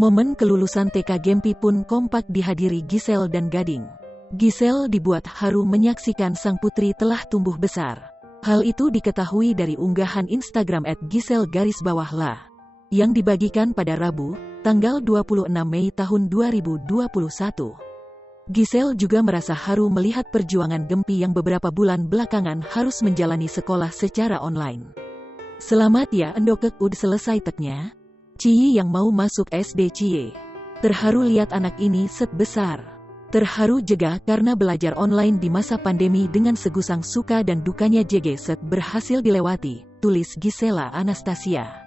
Momen kelulusan TK Gempi pun kompak dihadiri Giselle dan Gading. Giselle dibuat haru menyaksikan sang putri telah tumbuh besar. Hal itu diketahui dari unggahan Instagram @giselle_lah yang dibagikan pada Rabu, tanggal 26 Mei tahun 2021. Giselle juga merasa haru melihat perjuangan Gempi yang beberapa bulan belakangan harus menjalani sekolah secara online. Selamat ya endokek ud selesai teknya. Ciyi yang mau masuk SD Cie. Terharu lihat anak ini set besar. Terharu juga karena belajar online di masa pandemi dengan segusang suka dan dukanya JG set berhasil dilewati, tulis Gisela Anastasia.